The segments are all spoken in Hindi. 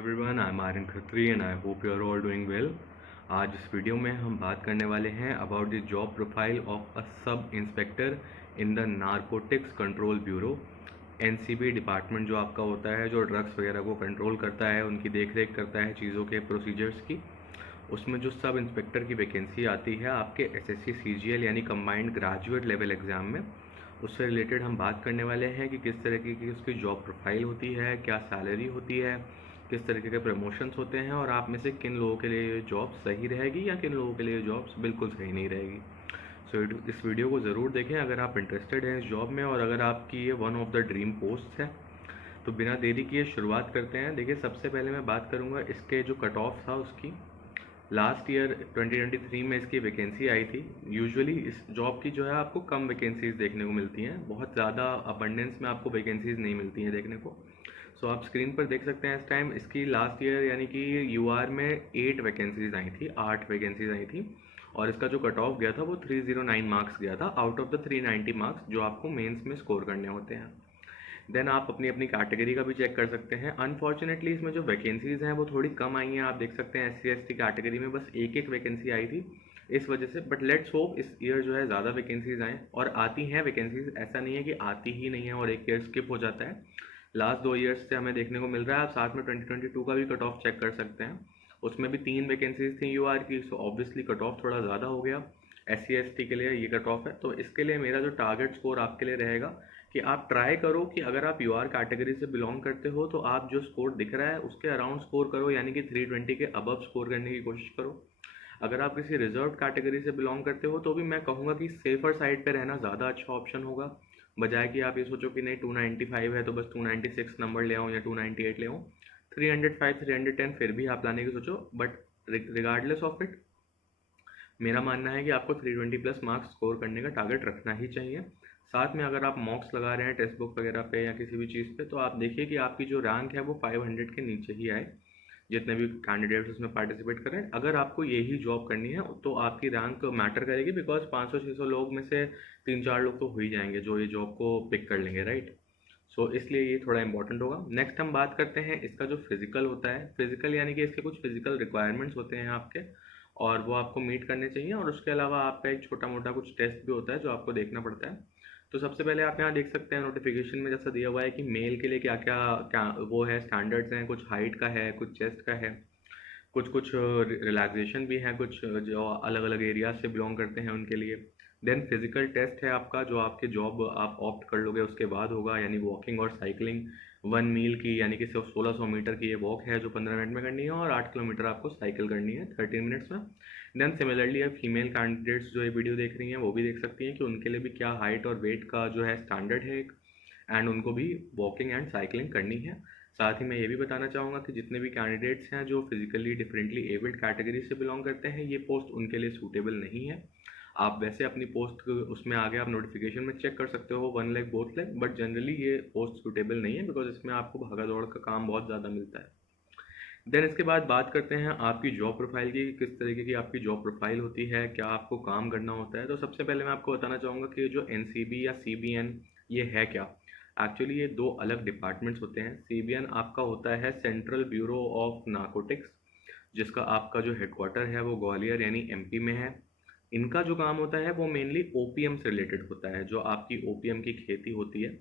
Everyone, I'm Aryan Khatri and I hope you are all doing well. आज इस वीडियो में हम बात करने वाले हैं about the job profile of a sub inspector in the narcotics control bureau. NCB department जो आपका होता है, जो ड्रग्स वगैरह को कंट्रोल करता है, उनकी देख रेख करता है चीज़ों के प्रोसीजर्स की, उसमें जो सब इंस्पेक्टर की वैकेंसी आती है आपके एसएससी सीजीएल यानी कंबाइंड ग्रेजुएट लेवल एग्ज़ाम में, उससे रिलेटेड हम बात करने वाले हैं कि किस तरीके की उसकी जॉब प्रोफाइल होती है, क्या सैलरी होती है, किस तरीके के प्रमोशंस होते हैं और आप में से किन लोगों के लिए ये जॉब सही रहेगी या किन लोगों के लिए ये जॉब बिल्कुल सही नहीं रहेगी। सो इस वीडियो को ज़रूर देखें अगर आप इंटरेस्टेड हैं इस जॉब में और अगर आपकी ये one of the dream post है। तो बिना देरी किए शुरुआत करते हैं। देखिए, सबसे पहले मैं बात करूँगा इसके जो कट ऑफ था उसकी। लास्ट ईयर 2023 में इसकी वैकेंसी आई थी। यूजुअली इस जॉब की जो है आपको कम वैकेंसीज़ देखने को मिलती हैं, बहुत ज़्यादा अबंडेंस में आपको वैकेंसीज़ नहीं मिलती हैं देखने को। सो आप स्क्रीन पर देख सकते हैं इस टाइम इसकी लास्ट ईयर यानी कि यूआर में 8 वैकेंसीज़ आई थी, 8 वैकेंसीज़ आई थी और इसका जो कट ऑफ गया था वो 309 मार्क्स गया था आउट ऑफ द 390 मार्क्स जो आपको मेंस में स्कोर करने होते हैं। देन आप अपनी अपनी कैटेगरी का भी चेक कर सकते हैं। अनफॉर्चुनेटली इसमें जो वैकेंसीज़ हैं वो थोड़ी कम आई हैं। आप देख सकते हैं SC ST कैटेगरी में बस एक वैकेंसी आई थी इस वजह से, बट लेट्स होप इस ईयर जो है ज़्यादा वैकेंसीज़ आएँ और आती हैं वैकेंसीज़। ऐसा नहीं है कि आती ही नहीं है और एक ईयर स्किप हो जाता है। लास्ट 2 ईयर्स से हमें देखने को मिल रहा है। आप साथ में 2022 का भी कट ऑफ चेक कर सकते हैं, उसमें भी 3 वैकेंसीज़ थी यूआर की। सो ऑब्वियसली कट ऑफ थोड़ा ज़्यादा हो गया। SC ST के लिए ये कट ऑफ है, तो इसके लिए मेरा जो टारगेट स्कोर आपके लिए रहेगा कि आप ट्राई करो कि अगर आप यूआर कैटेगरी से बिलोंग करते हो तो आप जो स्कोर दिख रहा है उसके अराउंड स्कोर करो, यानी कि 320 के अबव स्कोर करने की कोशिश करो। अगर आप किसी रिजर्व कैटेगरी से बिलोंग करते हो तो भी मैं कहूँगा कि सेफर साइड पे रहना ज़्यादा अच्छा ऑप्शन होगा, बजाय कि आप ये सोचो कि नहीं 295 है तो बस 296 नंबर ले आऊँ या 298 ले आऊँ। 305 310 फिर भी आप लाने की सोचो, बट रिगार्डलेस ऑफ इट मेरा मानना है कि आपको 320 प्लस मार्क्स स्कोर करने का टारगेट रखना ही चाहिए। साथ में अगर आप मॉक्स लगा रहे हैं टेक्स्ट बुक वगैरह पे या किसी भी चीज़ पे, तो आप देखिए कि आपकी जो रैंक है वो 500 के नीचे ही आए। जितने भी कैंडिडेट्स उसमें पार्टिसिपेट करें, अगर आपको यही जॉब करनी है तो आपकी रैंक मैटर करेगी, बिकॉज 500-600 लोग में से 3-4 लोग तो हो ही जाएंगे जो ये जॉब को पिक कर लेंगे, राइट। सो इसलिए ये थोड़ा इंपॉर्टेंट होगा। नेक्स्ट हम बात करते हैं इसका जो फिजिकल होता है। फिजिकल यानी कि इसके कुछ फिजिकल रिक्वायरमेंट्स होते हैं आपके और वो आपको मीट करने चाहिए, और उसके अलावा आपका एक छोटा मोटा कुछ टेस्ट भी होता है जो आपको देखना पड़ता है। तो सबसे पहले आप यहाँ देख सकते हैं नोटिफिकेशन में जैसा दिया हुआ है कि मेल के लिए क्या क्या क्या वो है, स्टैंडर्ड्स हैं। कुछ हाइट का है, कुछ चेस्ट का है, कुछ कुछ रिलैक्सेशन भी है, कुछ जो अलग अलग एरिया से बिलोंग करते हैं उनके लिए। देन फिजिकल टेस्ट है आपका, जो आपके जॉब आप ऑप्ट कर लोगे उसके बाद होगा, यानी वॉकिंग और साइकिलिंग 1 मील की, यानी कि सिर्फ 1600 मीटर की ये वॉक है जो 15 मिनट में करनी है, और 8 किलोमीटर आपको साइकिल करनी है 13 मिनट्स में। देन सिमिलरली अब फीमेल कैंडिडेट्स जो ये वीडियो देख रही हैं वो भी देख सकती हैं कि उनके लिए भी क्या हाइट और वेट का जो है स्टैंडर्ड है एक, एंड उनको भी वॉकिंग एंड साइकिलिंग करनी है। साथ ही मैं ये भी बताना चाहूँगा कि जितने भी कैंडिडेट्स हैं जो फिजिकली डिफरेंटली एबल्ड कैटेगरी से बिलोंग करते हैं, ये पोस्ट उनके लिए सूटेबल नहीं है। आप वैसे अपनी पोस्ट उसमें आगे आप नोटिफिकेशन में चेक कर सकते हो 1 लेग 2 लेग, बट जनरली ये पोस्ट सूटेबल नहीं है बिकॉज इसमें आपको भागा दौड़ का काम बहुत ज़्यादा मिलता है। देन इसके बाद बात करते हैं आपकी जॉब प्रोफाइल की, किस तरीके की आपकी जॉब प्रोफाइल होती है, क्या आपको काम करना होता है। तो सबसे पहले मैं आपको बताना चाहूँगा कि जो एनसीबी या सीबीएन ये है क्या। एक्चुअली ये 2 अलग डिपार्टमेंट्स होते हैं। सीबीएन आपका होता है सेंट्रल ब्यूरो ऑफ नारकोटिक्स, जिसका आपका जो हेडक्वार्टर है वो ग्वालियर यानी एमपी में है। इनका जो काम होता है वो मेनली ओपीएम से रिलेटेड होता है। जो आपकी ओपीएम की खेती होती है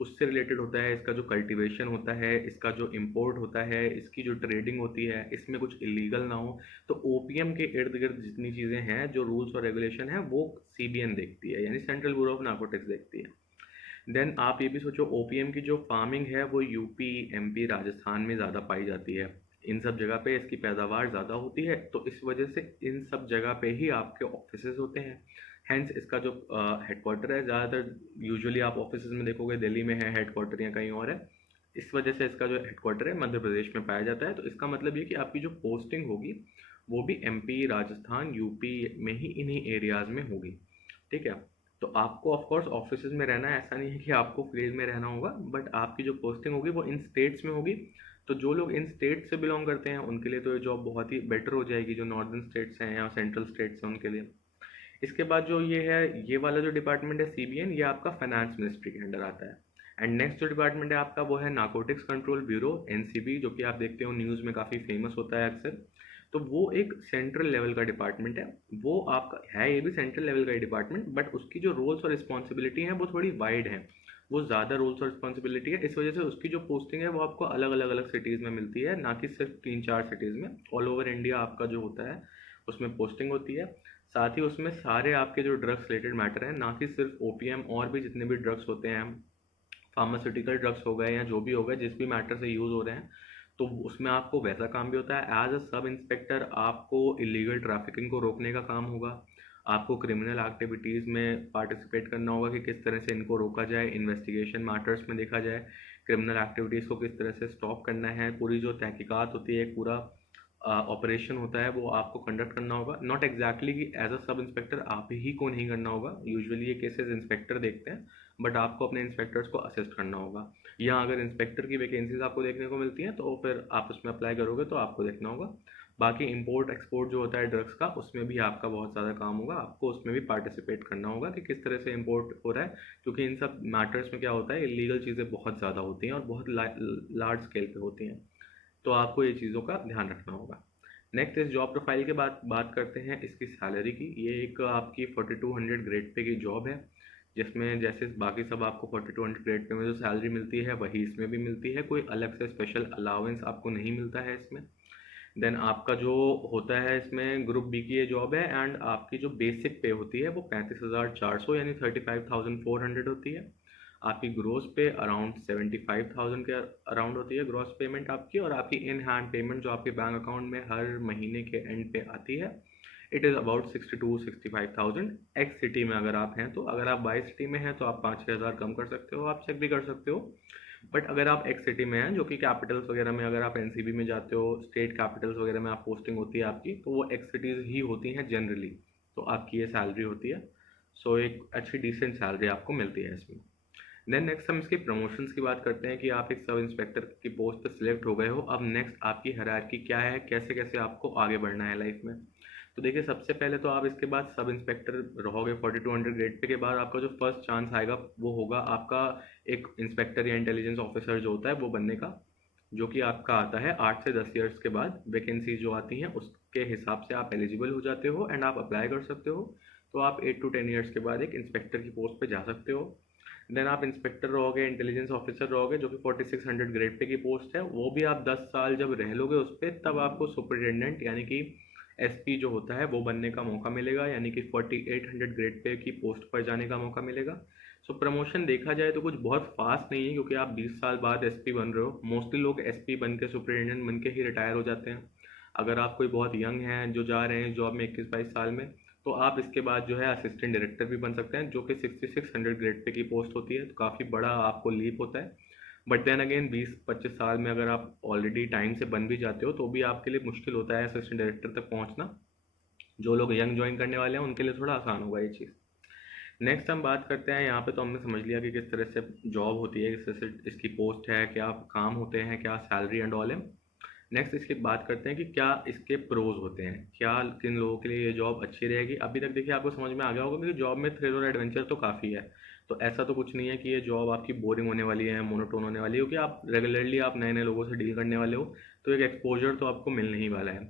उससे रिलेटेड होता है। इसका जो कल्टीवेशन होता है, इसका जो इंपोर्ट होता है, इसकी जो ट्रेडिंग होती है, इसमें कुछ इलीगल ना हो। तो ओपीएम के इर्द गिर्द जितनी चीज़ें हैं, जो रूल्स और रेगुलेशन है, वो सीबीएन देखती है, यानी सेंट्रल ब्यूरो ऑफ नारकोटिक्स देखती है। देन आप ये भी सोचो ओपीएम की जो फार्मिंग है वो यूपी एमपी राजस्थान में ज़्यादा पाई जाती है। इन सब जगह पे इसकी पैदावार ज़्यादा होती है, तो इस वजह से इन सब जगह पे ही आपके ऑफिसेज होते हैं। हैंस इसका जो हेडक्वार्टर है, ज़्यादातर यूजुअली आप ऑफिसेज में देखोगे दिल्ली में है हेडक्वार्टर या कहीं और है। इस वजह से इसका जो हेडक्वार्टर है मध्य प्रदेश में पाया जाता है। तो इसका मतलब ये कि आपकी जो पोस्टिंग होगी वो भी एमपी राजस्थान यूपी में ही इन्हीं एरियाज़ में होगी, ठीक है। तो आपको ऑफ कोर्स ऑफिसेज में रहना है, ऐसा नहीं है कि आपको फील्ड में रहना होगा, बट आपकी जो पोस्टिंग होगी वो इन स्टेट्स में होगी। तो जो लोग इन स्टेट से बिलोंग करते हैं उनके लिए तो ये जॉब बहुत ही बेटर हो जाएगी, जो नॉर्दर्न स्टेट्स हैं या सेंट्रल स्टेट्स हैं उनके लिए। इसके बाद जो ये है, ये वाला जो डिपार्टमेंट है सीबीएन, ये आपका फाइनेंस मिनिस्ट्री के अंडर आता है। एंड नेक्स्ट जो डिपार्टमेंट है आपका वो है नार्कोटिक्स कंट्रोल ब्यूरो, एनसीबी, जो कि आप देखते हो न्यूज़ में काफ़ी फेमस होता है अक्सर। तो वो एक सेंट्रल लेवल का डिपार्टमेंट है। वो आपका है, ये भी सेंट्रल लेवल का डिपार्टमेंट, बट उसकी जो रोल्स और रिस्पॉन्सिबिलिटी है वो थोड़ी वाइड है। वो ज़्यादा रोल्स और रिस्पॉन्सिबिलिटी है, इस वजह से उसकी जो पोस्टिंग है वो आपको अलग अलग अलग सिटीज़ में मिलती है, ना कि सिर्फ 3-4 सिटीज़ में। ऑल ओवर इंडिया आपका जो होता है उसमें पोस्टिंग होती है। साथ ही उसमें सारे आपके जो ड्रग्स रिलेटेड मैटर हैं, ना कि सिर्फ ओपीएम, और भी जितने भी ड्रग्स होते हैं, फार्मास्यूटिकल ड्रग्स हो गए या जो भी हो गए, जिस भी मैटर से यूज़ हो रहे हैं, तो उसमें आपको वैसा काम भी होता है। एज अ सब इंस्पेक्टर आपको इलीगल ट्रैफिकिंग को रोकने का काम होगा। आपको क्रिमिनल एक्टिविटीज़ में पार्टिसिपेट करना होगा कि किस तरह से इनको रोका जाए, इन्वेस्टिगेशन मैटर्स में देखा जाए, क्रिमिनल एक्टिविटीज़ को किस तरह से स्टॉप करना है। पूरी जो तहकीकात होती है, एक पूरा ऑपरेशन होता है, वो आपको कंडक्ट करना होगा। नॉट एग्जैक्टली कि एज अ सब इंस्पेक्टर आप ही को नहीं करना होगा, यूजुअली ये केसेस इंस्पेक्टर देखते हैं, बट आपको अपने इंस्पेक्टर्स को असिस्ट करना होगा। या अगर इंस्पेक्टर की वैकेंसीज आपको देखने को मिलती हैं तो फिर आप उसमें अप्लाई करोगे तो आपको देखना होगा। बाकी इंपोर्ट एक्सपोर्ट जो होता है ड्रग्स का, उसमें भी आपका बहुत ज़्यादा काम होगा, आपको उसमें भी पार्टिसिपेट करना होगा कि किस तरह से इंपोर्ट हो रहा है, क्योंकि इन सब मैटर्स में क्या होता है, इलीगल चीज़ें बहुत ज़्यादा होती हैं और बहुत लार्ज स्केल पे होती हैं। तो आपको ये चीज़ों का ध्यान रखना होगा। नेक्स्ट इस जॉब प्रोफाइल के बाद बात करते हैं इसकी सैलरी की। ये एक आपकी 4200 ग्रेड पे की जॉब है, जिसमें जैसे बाकी सब आपको 4200 ग्रेड पे में जो सैलरी मिलती है वही इसमें भी मिलती है। कोई अलग से स्पेशल अलाउंस आपको नहीं मिलता है इसमें। देन आपका जो होता है इसमें ग्रुप बी की ये जॉब है, एंड आपकी जो बेसिक पे होती है वो 35,400 यानी 35,400 होती है। आपकी ग्रोस पे अराउंड 75,000 के अराउंड होती है ग्रॉस पेमेंट आपकी, और आपकी इन हैंड पेमेंट जो आपके बैंक अकाउंट में हर महीने के एंड पे आती है, it is about 62-65,000 x city में अगर आप हैं तो। अगर आप बाई सिटी में हैं तो आप 5-6 हज़ार कम कर सकते हो, आप चेक भी कर सकते हो। बट अगर आप एक्स सिटी में हैं, जो कि कैपिटल्स वगैरह में, अगर आप एनसीबी में जाते हो, स्टेट कैपिटल्स वगैरह में आप पोस्टिंग होती है आपकी, तो वो एक्स सिटीज़ ही होती हैं जनरली। तो आपकी ये सैलरी होती है। सो एक अच्छी डिसेंट सैलरी आपको मिलती है इसमें। देन नेक्स्ट हम इसके प्रमोशंस की बात करते हैं कि आप एक सब इंस्पेक्टर की पोस्ट पर सिलेक्ट हो गए हो। अब नेक्स्ट आपकी हायरार्की क्या है, कैसे कैसे आपको आगे बढ़ना है लाइफ में। तो देखिए, सबसे पहले तो आप इसके बाद सब इंस्पेक्टर रहोगे 4200 ग्रेड पे के बाद। आपका जो फर्स्ट चांस आएगा वो होगा आपका एक इंस्पेक्टर या इंटेलिजेंस ऑफिसर जो होता है वो बनने का, जो कि आपका आता है 8 से 10 ईयर्स के बाद। वैकेंसी जो आती हैं उसके हिसाब से आप एलिजिबल हो जाते हो एंड आप अप्लाई कर सकते हो। तो आप 8 to 10 ईयर्स के बाद एक इंस्पेक्टर की पोस्ट पे जा सकते हो। देन आप इंस्पेक्टर रहोगे, इंटेलिजेंस ऑफिसर रहोगे, जो कि 4600 ग्रेड पे की पोस्ट है। वो भी आप 10 साल जब रह लोगे उस पर, तब आपको सुपरिटेंडेंट यानी कि एसपी जो होता है वो बनने का मौका मिलेगा, यानी कि 4800 ग्रेड पे की पोस्ट पर जाने का मौका मिलेगा। सो प्रमोशन देखा जाए तो कुछ बहुत फास्ट नहीं है, क्योंकि आप 20 साल बाद एसपी बन रहे हो। मोस्टली लोग एसपी बन के, सुपरिटेंडेंट बन के ही रिटायर हो जाते हैं। अगर आप कोई बहुत यंग हैं जो जा रहे हैं जॉब में 21-22 साल में, तो आप इसके बाद जो है असिस्टेंट डायरेक्टर भी बन सकते हैं, जो कि 6600 ग्रेड पे की पोस्ट होती है। तो काफ़ी बड़ा आपको लीप होता है। बट देन अगेन 20-25 साल में अगर आप ऑलरेडी टाइम से बन भी जाते हो तो भी आपके लिए मुश्किल होता है असिस्टेंट डायरेक्टर तक पहुंचना। जो लोग यंग ज्वाइन करने वाले हैं उनके लिए थोड़ा आसान होगा ये चीज़। नेक्स्ट हम बात करते हैं, यहाँ पे तो हमने समझ लिया कि किस तरह से जॉब होती है, किस तरह से इसकी पोस्ट है, क्या काम होते हैं, क्या सैलरी एंड ऑल है। नेक्स्ट इसकी बात करते हैं कि क्या इसके प्रोज होते हैं, क्या किन लोगों के लिए ये जॉब अच्छी रहेगी। अभी तक देखिए आपको समझ में आ गया होगा कि जॉब में थ्रिल और एडवेंचर तो काफ़ी है। तो ऐसा तो कुछ नहीं है कि ये जॉब आपकी बोरिंग होने वाली है, मोनोटोन होने वाली है, क्योंकि आप रेगुलरली आप नए नए लोगों से डील करने वाले हो। तो एक एक्सपोजर तो आपको मिलने ही वाला है।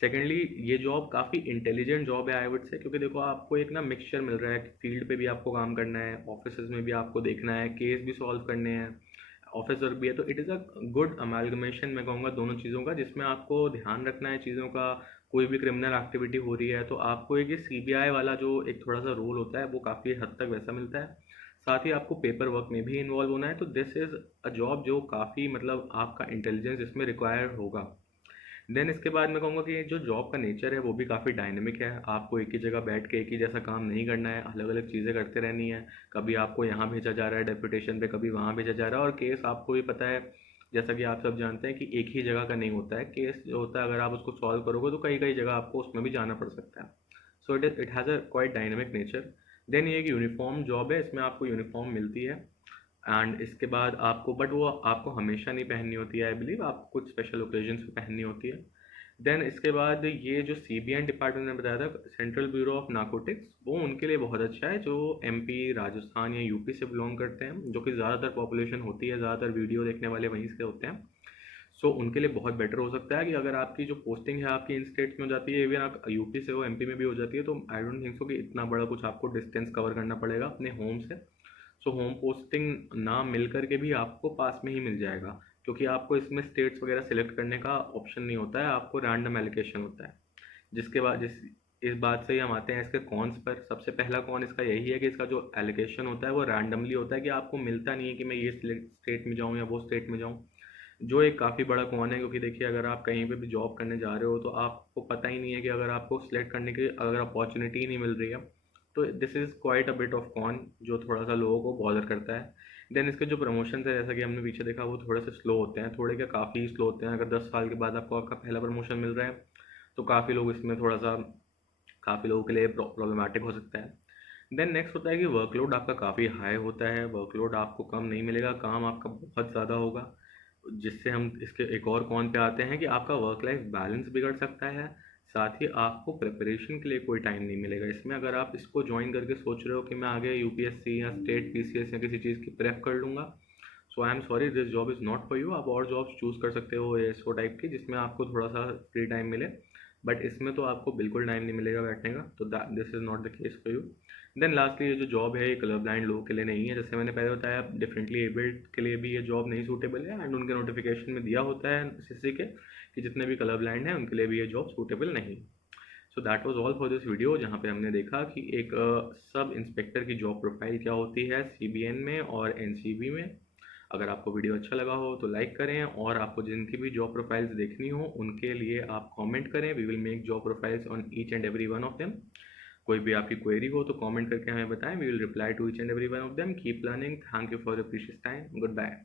सेकेंडली, ये जॉब काफ़ी इंटेलिजेंट जॉब है आई वुड से, क्योंकि देखो आपको एक ना मिक्सचर मिल रहा है। फील्ड पे भी आपको काम करना है, ऑफिस में भी आपको देखना है, केस भी सॉल्व करने हैं, ऑफिस वर्क भी है। तो it is a good amalgamation मैं कहूँगा दोनों चीज़ों का, जिसमें आपको ध्यान रखना है चीज़ों का। कोई भी क्रिमिनल एक्टिविटी हो रही है तो आपको एक ये सीबीआई वाला जो एक थोड़ा सा रोल होता है वो काफ़ी हद तक वैसा मिलता है। साथ ही आपको पेपर वर्क में भी इन्वॉल्व होना है। तो दिस इज़ अ जॉब जो काफ़ी मतलब आपका इंटेलिजेंस इसमें रिक्वायर होगा। देन इसके बाद मैं कहूँगा कि जो जॉब का नेचर है वो भी काफ़ी डायनेमिक है। आपको एक ही जगह बैठ के एक ही जैसा काम नहीं करना है, अलग अलग चीज़ें करते रहनी है। कभी आपको यहाँ भेजा जा रहा है डेपुटेशन पे, कभी वहाँ भेजा जा रहा है। और केस आपको भी पता है, जैसा कि आप सब जानते हैं कि एक ही जगह का नहीं होता है केस जो होता है। अगर आप उसको सॉल्व करोगे तो कई कई जगह आपको उसमें भी जाना पड़ सकता है। So it has a quite dynamic nature. Then ये एक यूनिफॉर्म जॉब है, इसमें आपको यूनिफॉर्म मिलती है। एंड इसके बाद आपको, बट वो आपको हमेशा नहीं पहननी होती है, आई बिलीव आपको कुछ स्पेशल ओकेजन्स पे पहननी होती है। देन इसके बाद ये जो CBN डिपार्टमेंट ने बताया था, सेंट्रल ब्यूरो ऑफ नारकोटिक्स, वो उनके लिए बहुत अच्छा है जो MP, राजस्थान या यूपी से बिलोंग करते हैं, जो कि ज़्यादातर पॉपुलेशन होती है, ज़्यादातर वीडियो देखने वाले वहीं से होते हैं। सो उनके लिए बहुत बेटर हो सकता है कि अगर आपकी जो पोस्टिंग है आपकी इन स्टेट्स में हो जाती है, इवन आप यूपी से हो, MP में भी हो जाती है, तो आई डोंट थिंक सो कि इतना बड़ा कुछ आपको डिस्टेंस कवर करना पड़ेगा अपने होम से। सो होम पोस्टिंग ना मिल करके भी आपको पास में ही मिल जाएगा, क्योंकि आपको इसमें स्टेट्स वगैरह सेलेक्ट करने का ऑप्शन नहीं होता है, आपको रैंडम एलोकेशन होता है। जिसके बाद इस बात से ही हम आते हैं इसके कॉन्स पर। सबसे पहला कॉन इसका यही है कि इसका जो एलोकेशन होता है वो रैंडमली होता है, कि आपको मिलता नहीं है कि मैं ये स्टेट में जाऊँ या वो स्टेट में जाऊँ, जो एक काफ़ी बड़ा कॉन है। क्योंकि देखिए, अगर आप कहीं पे भी जॉब करने जा रहे हो तो आपको पता ही नहीं है कि अगर आपको सिलेक्ट करने की अगर अपॉर्चुनिटी ही नहीं मिल रही है, तो this is quite a bit of con, जो थोड़ा सा लोगों को बॉदर करता है। देन इसके जो प्रमोशन है, जैसा कि हमने पीछे देखा, वो थोड़े से स्लो होते हैं, थोड़े क्या काफ़ी स्लो होते हैं। अगर 10 साल के बाद आपको आपका पहला प्रमोशन मिल रहा है तो काफ़ी लोग इसमें थोड़ा सा, काफ़ी लोगों के लिए प्रॉब्लमेटिक हो सकता है। देन नेक्स्ट होता है कि वर्कलोड आपका काफ़ी हाई होता है, वर्कलोड आपको कम नहीं मिलेगा, काम आपका बहुत ज़्यादा होगा। जिससे हम इसके एक और कॉन पे आते हैं कि आपका वर्क लाइफ बैलेंस बिगड़ सकता है, साथ ही आपको प्रिपरेशन के लिए कोई टाइम नहीं मिलेगा इसमें। अगर आप इसको ज्वाइन करके सोच रहे हो कि मैं आगे UPSC या स्टेट PCS या किसी चीज़ की प्रेप कर लूँगा, so I am sorry, this job is not for you. आप और जॉब्स चूज़ कर सकते हो ASO टाइप की, जिसमें आपको थोड़ा सा फ्री टाइम मिले, बट इसमें तो आपको बिल्कुल टाइम नहीं मिलेगा बैठने का, तो this is not the case for you. Then lastly, ये जो जॉब है ये कलर ब्लाइंड लोगों के लिए नहीं है। जैसे मैंने पहले बताया, डिफरेंटली एबल्ड के लिए भी ये जॉब नहीं सूटेबल है, एंड उनके नोटिफिकेशन में दिया होता है SSC के कि जितने भी कलर ब्लाइंड हैं उनके लिए भी ये जॉब सूटेबल नहीं। So that was all for this video, जहाँ पे हमने देखा कि एक सब इंस्पेक्टर की जॉब प्रोफाइल क्या होती है CBN में और NCB में। अगर आपको वीडियो अच्छा लगा हो तो लाइक करें, और आपको जिनकी भी जॉब प्रोफाइल्स देखनी हो उनके लिए आप कमेंट करें। We will make job profiles on each and every one of them. कोई भी आपकी क्वेरी हो तो कमेंट करके हमें बताएं, we will reply to each and every one of them. Keep learning, thank you for your precious time, good bye.